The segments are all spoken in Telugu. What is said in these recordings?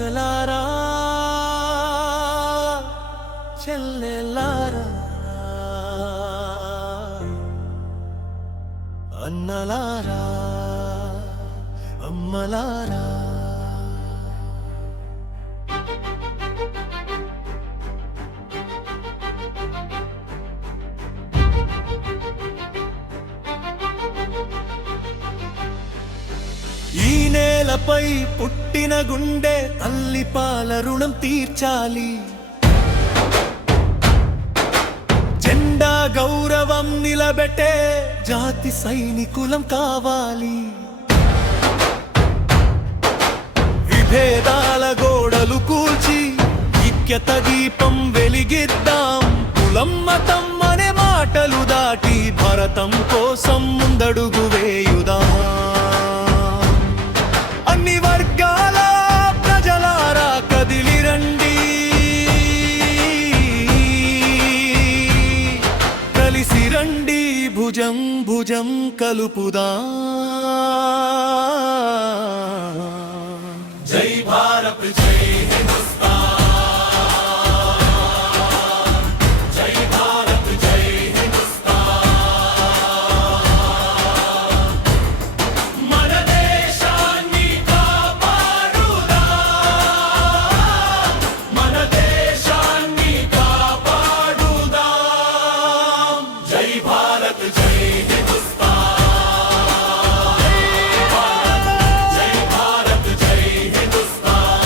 అక్కలారా చెల్లెలారా అన్నలారా అమ్మలారా ఈ నేలపై పుట్టిన గుండె తల్లి పాల రుణం తీర్చాలి. జెండా గౌరవం నిలబెట్టే జాతి సైనికులం కావాలి. విభేదాల గోడలు కూల్చి ఐక్యత దీపం వెలిగిద్దాం. కులం మతం అనే మాటలు దాటి భారతం కోసం ముందడుగు వేయుదాం. అన్ని వర్గాల ప్రజలారా కదిలి రండి, కలిసి రండి, భుజం భుజం కలుపుదాం. జై భారత్ జై హిందుస్తాన్, జై భారత్ జై హిందుస్తాన్. మన దేశాన్ని కాపాడుదాం, మన దేశాన్ని కాపాడుదాం. జై భారత్ జై హిందుస్తాన్, జై భారత్ జై హిందుస్తాన్.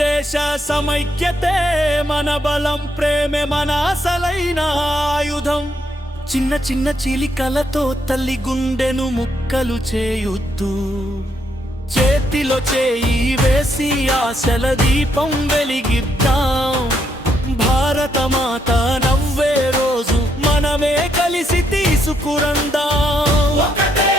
దేశ సమైక్యతే మన బలం, ప్రేమే మన అసలైన ఆయుధం. చిన్న చిన్న చిలికలతో తల్లి గుండెను ముక్కలు చేయొద్దు. చేతిలో చేయి వేసి ఆశల దీపం వెలిగిద్దాం. భారత మాత నవ్వే రోజు మనమే కలిసి తీసుకురందాం. ఒకటే